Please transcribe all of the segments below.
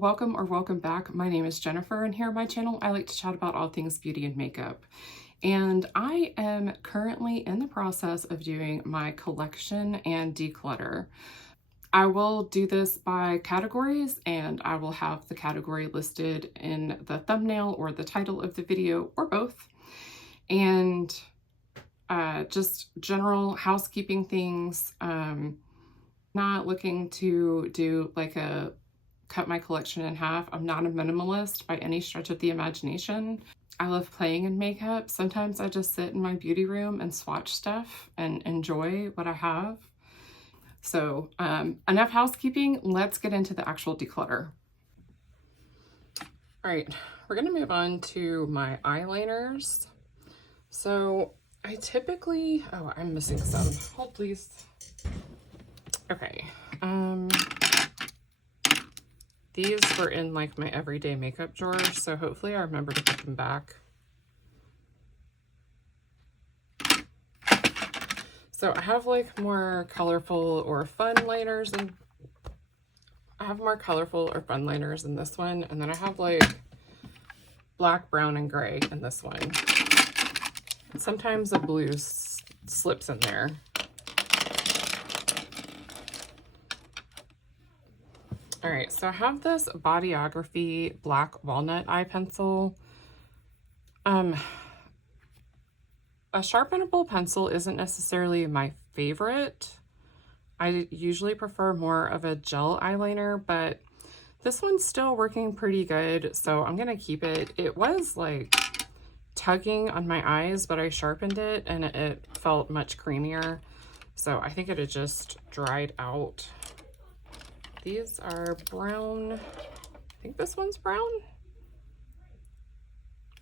welcome or welcome back. My name is Jennifer, and here on my channel I like to chat about all things beauty and makeup. And I am currently in the process of doing my collection and declutter. I will do this by categories, and I will have the category listed in the thumbnail or the title of the video, or both. And just general housekeeping things. Not looking to do like a cut my collection in half. I'm not a minimalist by any stretch of the imagination. I love playing in makeup. Sometimes I just sit in my beauty room and swatch stuff and enjoy what I have. So enough housekeeping, let's get into the actual declutter. All right, we're gonna move on to my eyeliners. So I typically, oh, I'm missing some. Hold please. Okay, these were in like my everyday makeup drawer, so hopefully I remember to put them back. So I have like more colorful or fun liners, and I have more colorful or fun liners in this one, and then I have like black, brown, and gray in this one. Sometimes a blue slips in there. All right, so I have this Bodyography Black Walnut Eye Pencil. A sharpenable pencil isn't necessarily my favorite. I usually prefer more of a gel eyeliner, but this one's still working pretty good, so I'm gonna keep it. It was like tugging on my eyes, but I sharpened it and it felt much creamier. So I think it had just dried out. These are brown. I think this one's brown.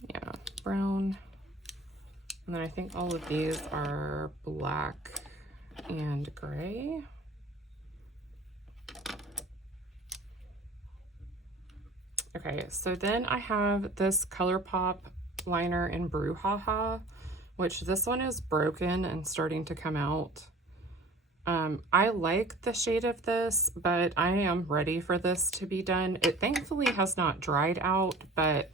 Yeah, brown. And then I think all of these are black and gray. Okay, so then I have this ColourPop liner in Brouhaha, which this one is broken and starting to come out. I like the shade of this, but I am ready for this to be done. It thankfully has not dried out, but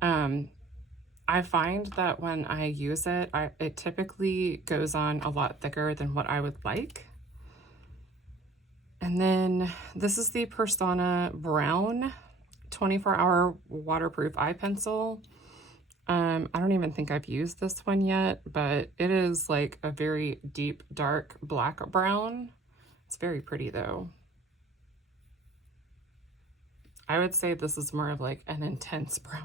I find that when I use it, it typically goes on a lot thicker than what I would like. And then this is the Persona Brown 24-hour waterproof eye pencil. I don't even think I've used this one yet, but it is like a very deep, dark black brown. It's very pretty though. I would say this is more of like an intense brown.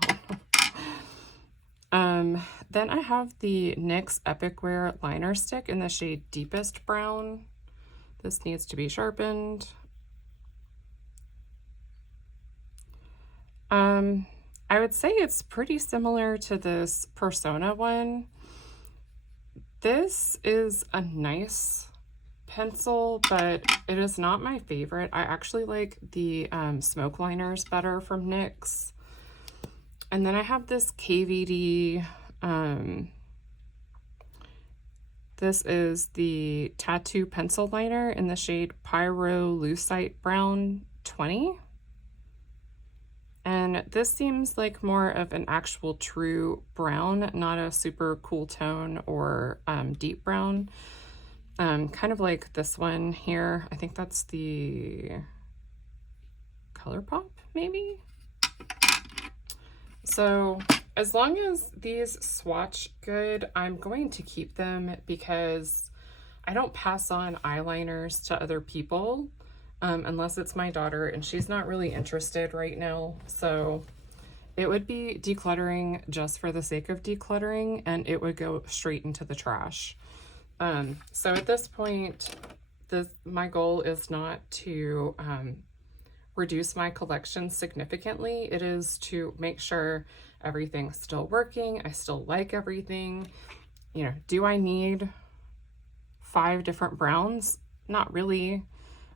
Then I have the NYX Epic Wear liner stick in the shade Deepest Brown. This needs to be sharpened. I would say it's pretty similar to this Persona one. This is a nice pencil, but it is not my favorite. I actually like the smoke liners better from NYX. And then I have this KVD. This is the Tattoo Pencil Liner in the shade Pyrolusite Brown 20. And this seems like more of an actual true brown, not a super cool tone or deep brown. Kind of like this one here. I think that's the ColourPop, maybe? So as long as these swatch good, I'm going to keep them because I don't pass on eyeliners to other people. Unless it's my daughter, and she's not really interested right now. So it would be decluttering just for the sake of decluttering, and it would go straight into the trash. So at this point, my goal is not to reduce my collection significantly. It is to make sure everything's still working. I still like everything. You know, do I need 5 different browns? Not really.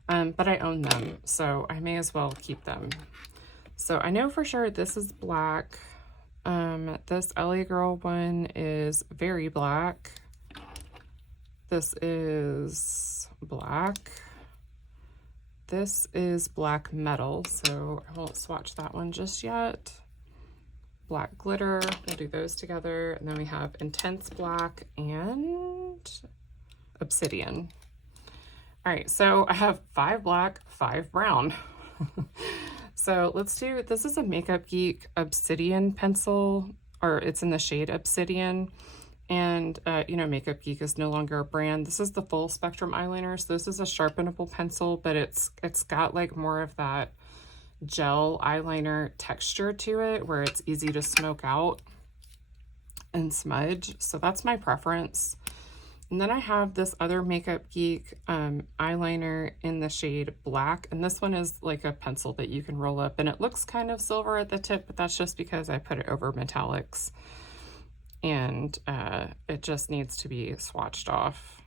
But I own them, so I may as well keep them. So I know for sure this is black. This LA Girl one is very black. This is black. this is black metal, so I won't swatch that one just yet. Black glitter, we'll do those together. And then we have intense black and obsidian. All right, so I have 5 black, 5 brown. So let's do, this is a Makeup Geek obsidian pencil, or it's in the shade obsidian. And, you know, Makeup Geek is no longer a brand. This is the full spectrum eyeliner. So this is a sharpenable pencil, but it's got like more of that gel eyeliner texture to it where it's easy to smoke out and smudge. So that's my preference. And then I have this other Makeup Geek eyeliner in the shade black. And this one is like a pencil that you can roll up, and it looks kind of silver at the tip, but that's just because I put it over metallics. And it just needs to be swatched off.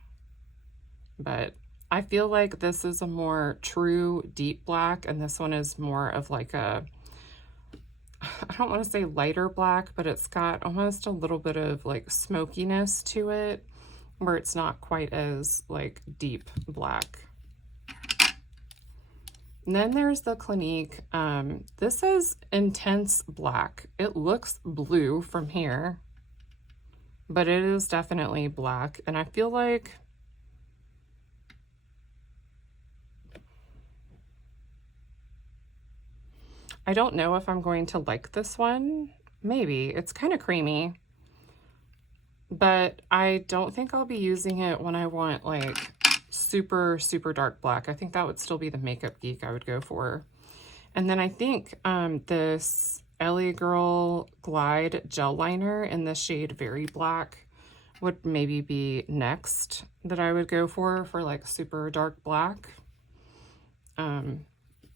But I feel like this is a more true deep black, and this one is more of like a, I don't want to say lighter black, but it's got almost a little bit of like smokiness to it, where it's not quite as like deep black. And then there's the Clinique. This is intense black. It looks blue from here, but it is definitely black. And I feel like I don't know if I'm going to like this one. Maybe. It's kind of creamy, but I don't think I'll be using it when I want like super, super dark black. I think that would still be the Makeup Geek I would go for. And then I think this LA Girl Glide gel liner in the shade Very Black would maybe be next that I would go for like super dark black.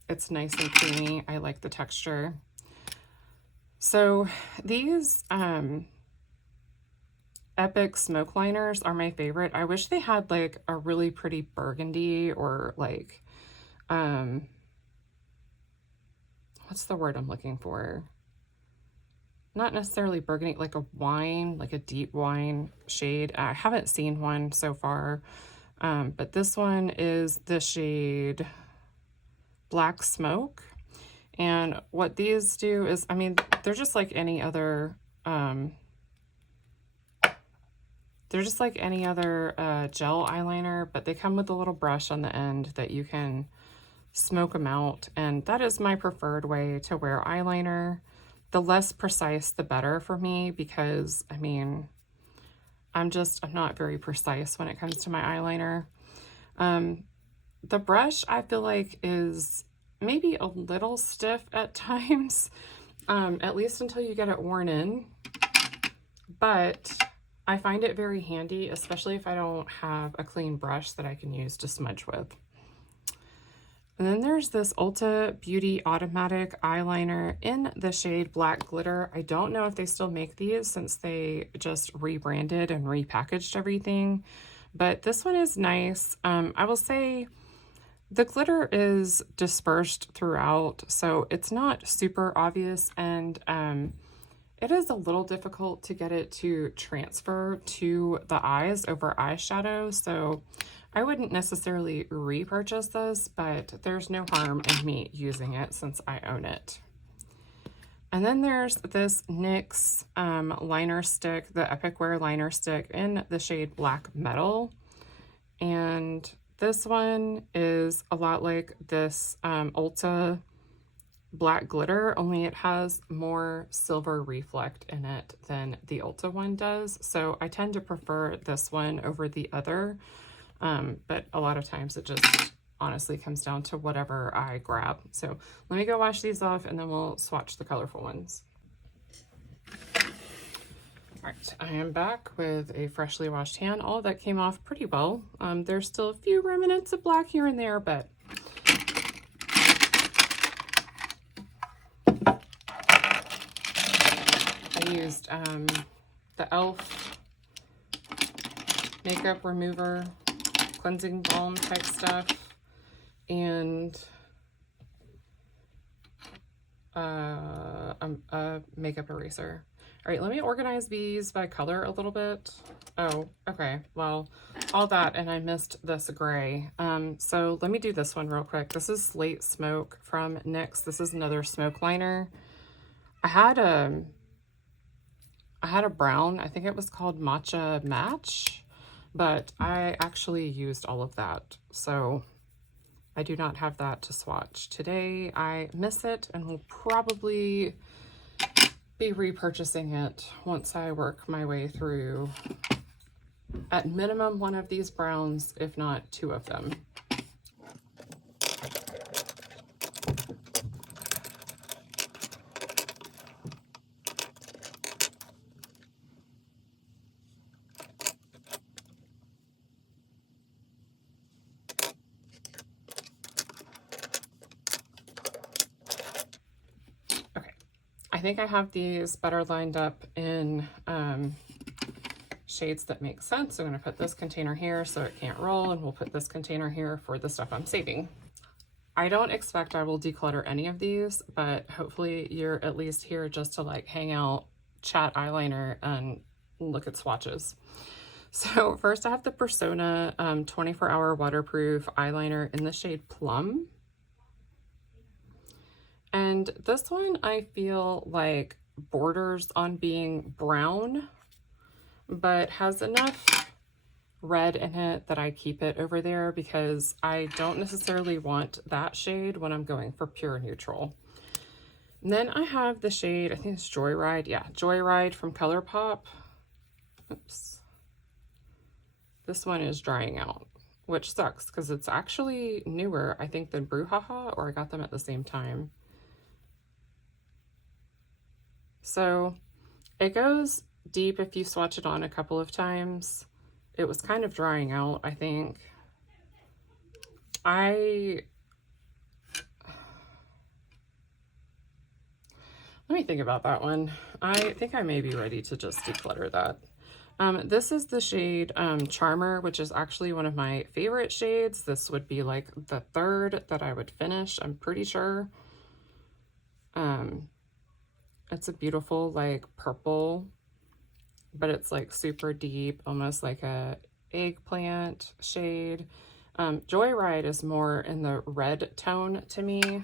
It's nice and creamy. I like the texture. So these Epic smoke liners are my favorite. I wish they had like a really pretty burgundy or like, what's the word I'm looking for? Not necessarily burgundy, like a wine, like a deep wine shade. I haven't seen one so far, but this one is the shade Black Smoke. And what these do is, I mean, they're just like any other, gel eyeliner, but they come with a little brush on the end that you can smoke them out. And that is my preferred way to wear eyeliner. The less precise, the better for me, because I mean, I'm not very precise when it comes to my eyeliner. The brush I feel like is maybe a little stiff at times, at least until you get it worn in, but I find it very handy, especially if I don't have a clean brush that I can use to smudge with. And then there's this Ulta Beauty Automatic eyeliner in the shade Black Glitter. I don't know if they still make these since they just rebranded and repackaged everything, but this one is nice. I will say the glitter is dispersed throughout, so it's not super obvious, and it is a little difficult to get it to transfer to the eyes over eyeshadow, so I wouldn't necessarily repurchase this, but there's no harm in me using it since I own it. And then there's this NYX liner stick, the Epic Wear liner stick in the shade Black Metal. And this one is a lot like this Ulta Black Glitter, only it has more silver reflect in it than the Ulta one does. So I tend to prefer this one over the other. But a lot of times it just honestly comes down to whatever I grab. So let me go wash these off and then we'll swatch the colorful ones. All right, I am back with a freshly washed hand. All of that came off pretty well. There's still a few remnants of black here and there, but I used the e.l.f. makeup remover, cleansing balm type stuff, and a makeup eraser. All right, let me organize these by color a little bit. Oh, okay. Well, all that, and I missed this gray. So let me do this one real quick. This is Slate Smoke from NYX. This is another smoke liner. I had a brown, I think it was called Matcha Match, but I actually used all of that. So I do not have that to swatch today. I miss it and will probably be repurchasing it once I work my way through at minimum one of these browns, if not two of them. I think I have these better lined up in shades that make sense. So I'm going to put this container here so it can't roll, and we'll put this container here for the stuff I'm saving. I don't expect I will declutter any of these, but hopefully you're at least here just to like hang out, chat eyeliner, and look at swatches. So first I have the Persona 24-hour waterproof eyeliner in the shade Plum. And this one I feel like borders on being brown, but has enough red in it that I keep it over there because I don't necessarily want that shade when I'm going for pure neutral. And then I have the shade, I think it's Joyride. Yeah, Joyride from ColourPop. Oops. This one is drying out, which sucks because it's actually newer, I think, than Brouhaha, or I got them at the same time. So it goes deep if you swatch it on a couple of times. It was kind of drying out, I think. Let me think about that one. I think I may be ready to just declutter that. This is the shade Charmer, which is actually one of my favorite shades. This would be like the third that I would finish, I'm pretty sure. It's a beautiful like purple, but it's like super deep, almost like a eggplant shade. Joyride is more in the red tone to me.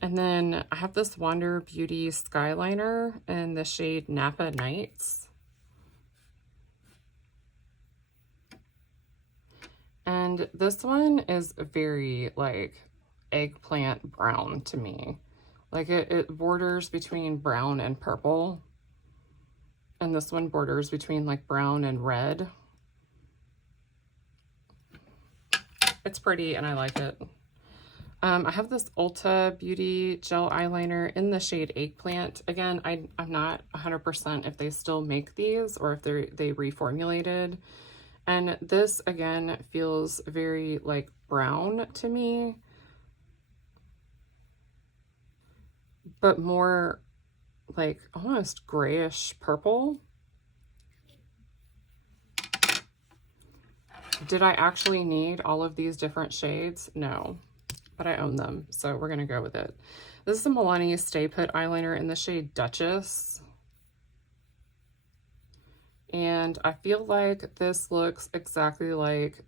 And then I have this Wander Beauty Skyliner in the shade Napa Nights. And this one is very like eggplant brown to me. Like it borders between brown and purple. And this one borders between like brown and red. It's pretty and I like it. I have this Ulta Beauty Gel Eyeliner in the shade Eggplant. Again, I'm not 100% if they still make these or if they reformulated. And this, again, feels very, like, brown to me. But more, like, almost grayish purple. Did I actually need all of these different shades? No. But I own them, so we're gonna go with it. This is the Milani Stay Put eyeliner in the shade Duchess. And I feel like this looks exactly like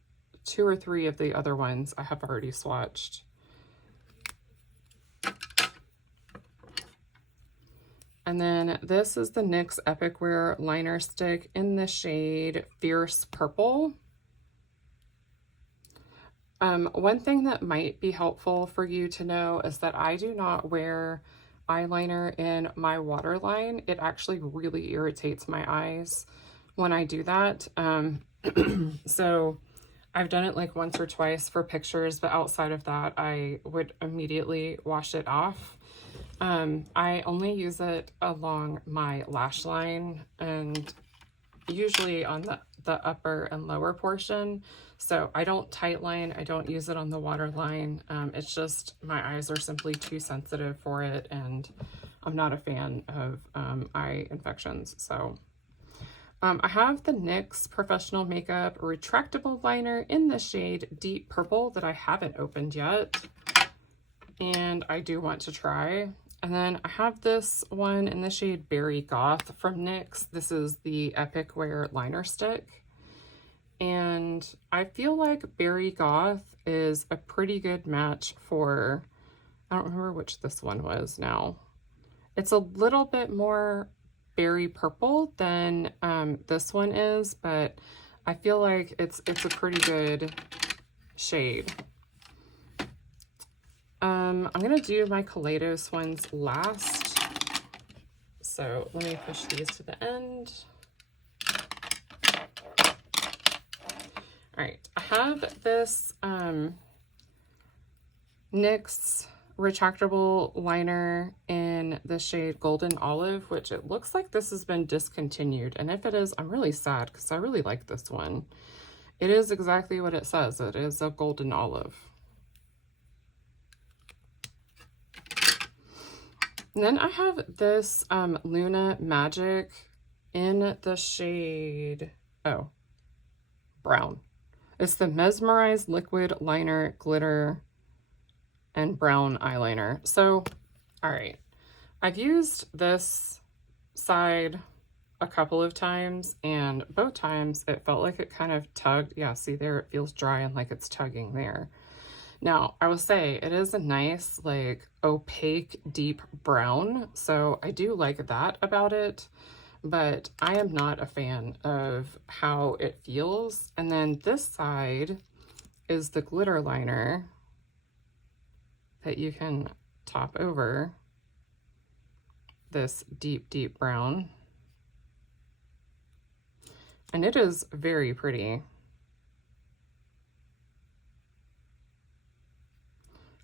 2 or 3 of the other ones I have already swatched. And then this is the NYX Epic Wear liner stick in the shade Fierce Purple. One thing that might be helpful for you to know is that I do not wear eyeliner in my waterline. It actually really irritates my eyes when I do that. So I've done it like once or twice for pictures, but outside of that, I would immediately wash it off. I only use it along my lash line and usually on the upper and lower portion. So I don't tight line, I don't use it on the waterline. It's just my eyes are simply too sensitive for it, and I'm not a fan of eye infections. So I have the NYX Professional Makeup Retractable Liner in the shade Deep Purple that I haven't opened yet, and I do want to try. And then I have this one in the shade Berry Goth from NYX. This is the Epic Wear liner stick. And I feel like Berry Goth is a pretty good match for, I don't remember which this one was now. It's a little bit more berry purple than this one is, but I feel like it's a pretty good shade. I'm gonna do my Kaleidos ones last. So let me push these to the end. All right, I have this NYX retractable liner in the shade Golden Olive, which it looks like this has been discontinued. And if it is, I'm really sad because I really like this one. It is exactly what it says. It is a golden olive. And then I have this Luna Magic in the shade, oh, brown. It's the Mesmerized Liquid Liner Glitter and Brown Eyeliner. So, all right. I've used this side a couple of times, and both times it felt like it kind of tugged. Yeah, see there, it feels dry and like it's tugging there. Now, I will say it is a nice, like, opaque, deep brown, so I do like that about it, but I am not a fan of how it feels. And then this side is the glitter liner that you can top over this deep, deep brown. And it is very pretty.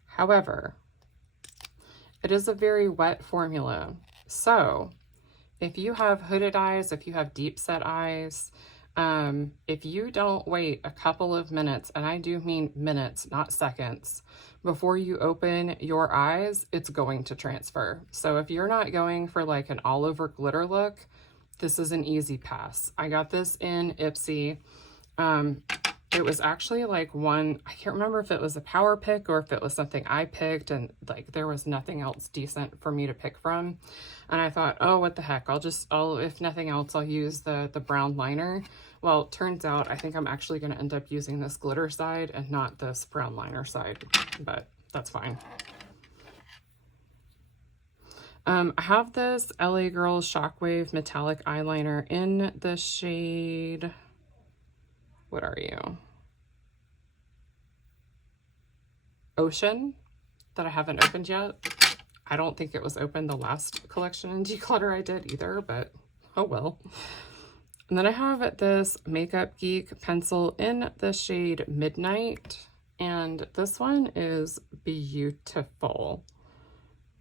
However, it is a very wet formula. So if you have hooded eyes, if you have deep set eyes, if you don't wait a couple of minutes, and I do mean minutes, not seconds, before you open your eyes, it's going to transfer. So if you're not going for like an all over glitter look, this is an easy pass. I got this in Ipsy. It was actually like one, I can't remember if it was a power pick or if it was something I picked, and like there was nothing else decent for me to pick from. And I thought, oh, what the heck, I'll if nothing else, I'll use the brown liner. Well, turns out I think I'm actually going to end up using this glitter side and not this brown liner side, but that's fine. I have this LA Girl Shockwave Metallic Eyeliner in the shade, what are you? Ocean, that I haven't opened yet. I don't think it was opened the last collection in Declutter I did either, but oh well. And then I have this Makeup Geek pencil in the shade Midnight, and this one is beautiful.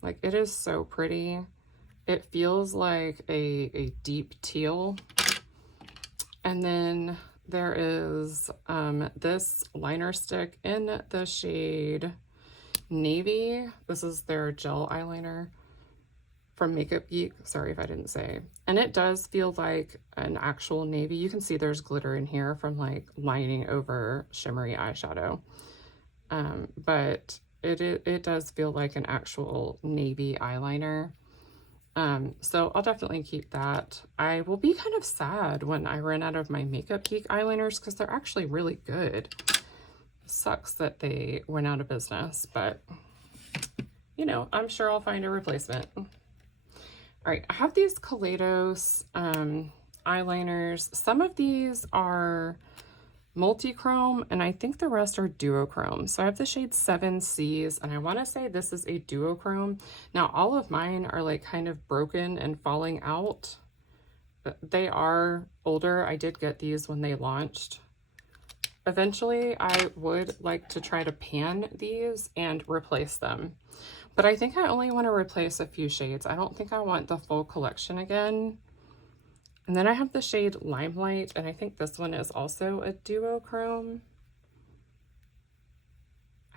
Like, it is so pretty. It feels like a deep teal. And then there is this liner stick in the shade Navy. This is their gel eyeliner from Makeup Geek. Sorry if I didn't say. And it does feel like an actual navy. You can see there's glitter in here from like lining over shimmery eyeshadow. But it does feel like an actual navy eyeliner. So I'll definitely keep that. I will be kind of sad when I run out of my Makeup Geek eyeliners because they're actually really good. Sucks that they went out of business, but you know, I'm sure I'll find a replacement. All right, I have these Kaleidos eyeliners. Some of these are multi-chrome, and I think the rest are duochrome. So I have the shade 7Cs, and I want to say this is a duochrome. Now, all of mine are like kind of broken and falling out. But they are older. I did get these when they launched. Eventually, I would like to try to pan these and replace them. But I think I only want to replace a few shades. I don't think I want the full collection again. And then I have the shade Limelight, and I think this one is also a duochrome.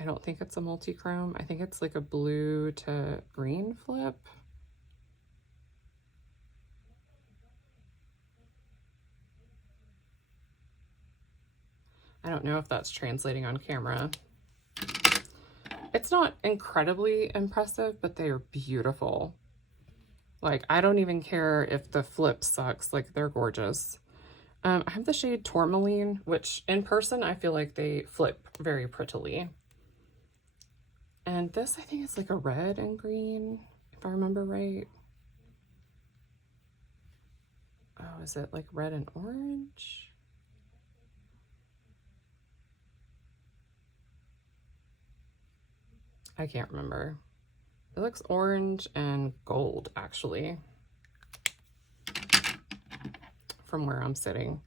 I don't think it's a multi-chrome. I think it's like a blue to green flip. I don't know if that's translating on camera. It's not incredibly impressive, but they are beautiful. Like, I don't even care if the flip sucks. Like, they're gorgeous. I have the shade Tourmaline, which in person, I feel like they flip very prettily. And this, I think, is like a red and green, if I remember right. Oh, is it like red and orange? I can't remember. It looks orange and gold, actually, from where I'm sitting.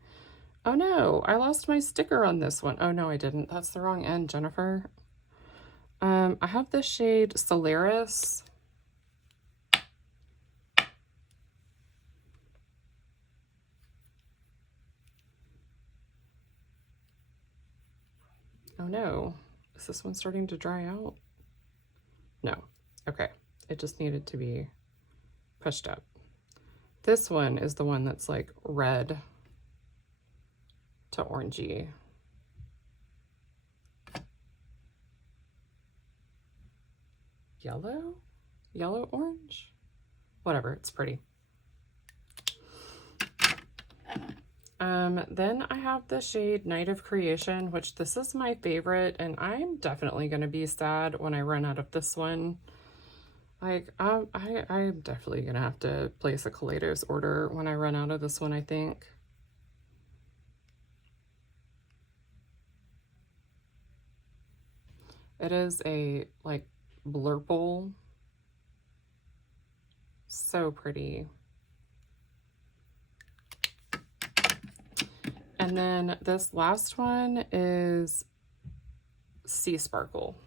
Oh no, I lost my sticker on this one. Oh no, I didn't. That's the wrong end, Jennifer. I have the shade Solaris. Oh no, is this one starting to dry out? No, okay, it just needed to be pushed up. This one is the one that's like red to orangey. Yellow orange, whatever, it's pretty. Then I have the shade Night of Creation, which this is my favorite, and I'm definitely going to be sad when I run out of this one. Like, I'm definitely going to have to place a Kaleidos order when I run out of this one, I think. It is a, like, blurple. So pretty. And then this last one is Sea Sparkle.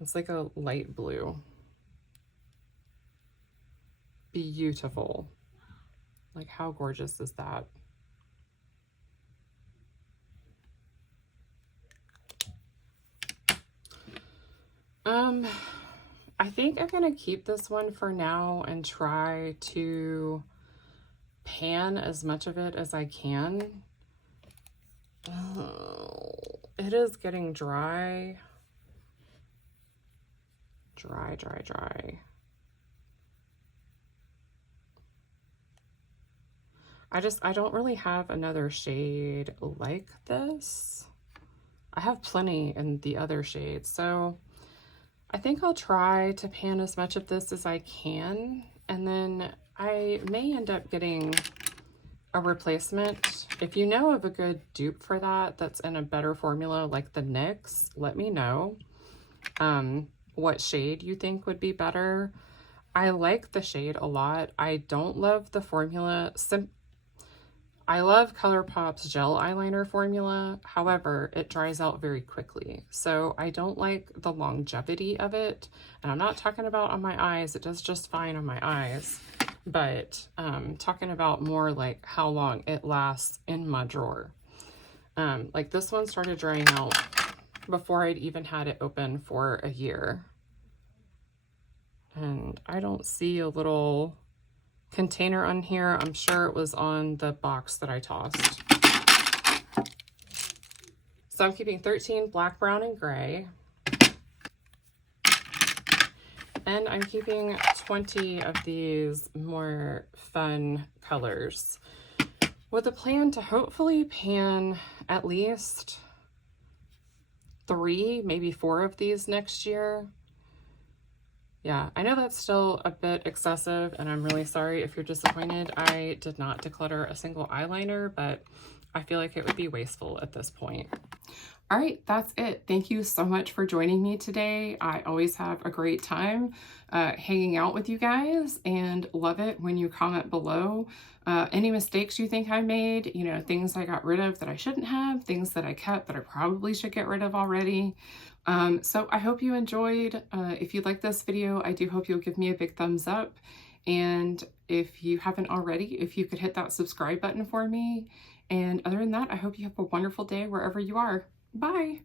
It's like a light blue. Beautiful. Like, how gorgeous is that? I think I'm gonna keep this one for now and try to pan as much of it as I can. It is getting dry. Dry. I don't really have another shade like this. I have plenty in the other shades, so I think I'll try to pan as much of this as I can, and then I may end up getting a replacement. If you know of a good dupe for that that's in a better formula like the NYX, let me know what shade you think would be better. I like the shade a lot. I don't love the formula. I love ColourPop's gel eyeliner formula. However, it dries out very quickly. So I don't like the longevity of it. And I'm not talking about on my eyes. It does just fine on my eyes. But talking about more like how long it lasts in my drawer. Like this one started drying out before I'd even had it open for a year. And I don't see a little container on here. I'm sure it was on the box that I tossed. So I'm keeping 13 black, brown, and gray. And I'm keeping 20 of these more fun colors with a plan to hopefully pan at least 3, maybe 4 of these next year. Yeah, I know that's still a bit excessive, and I'm really sorry if you're disappointed. I did not declutter a single eyeliner, but I feel like it would be wasteful at this point. All right, that's it. Thank you so much for joining me today. I always have a great time hanging out with you guys, and love it when you comment below any mistakes you think I made, you know, things I got rid of that I shouldn't have, things that I kept that I probably should get rid of already. So I hope you enjoyed. If you like this video, I do hope you'll give me a big thumbs up. And if you haven't already, if you could hit that subscribe button for me. And other than that, I hope you have a wonderful day wherever you are. Bye.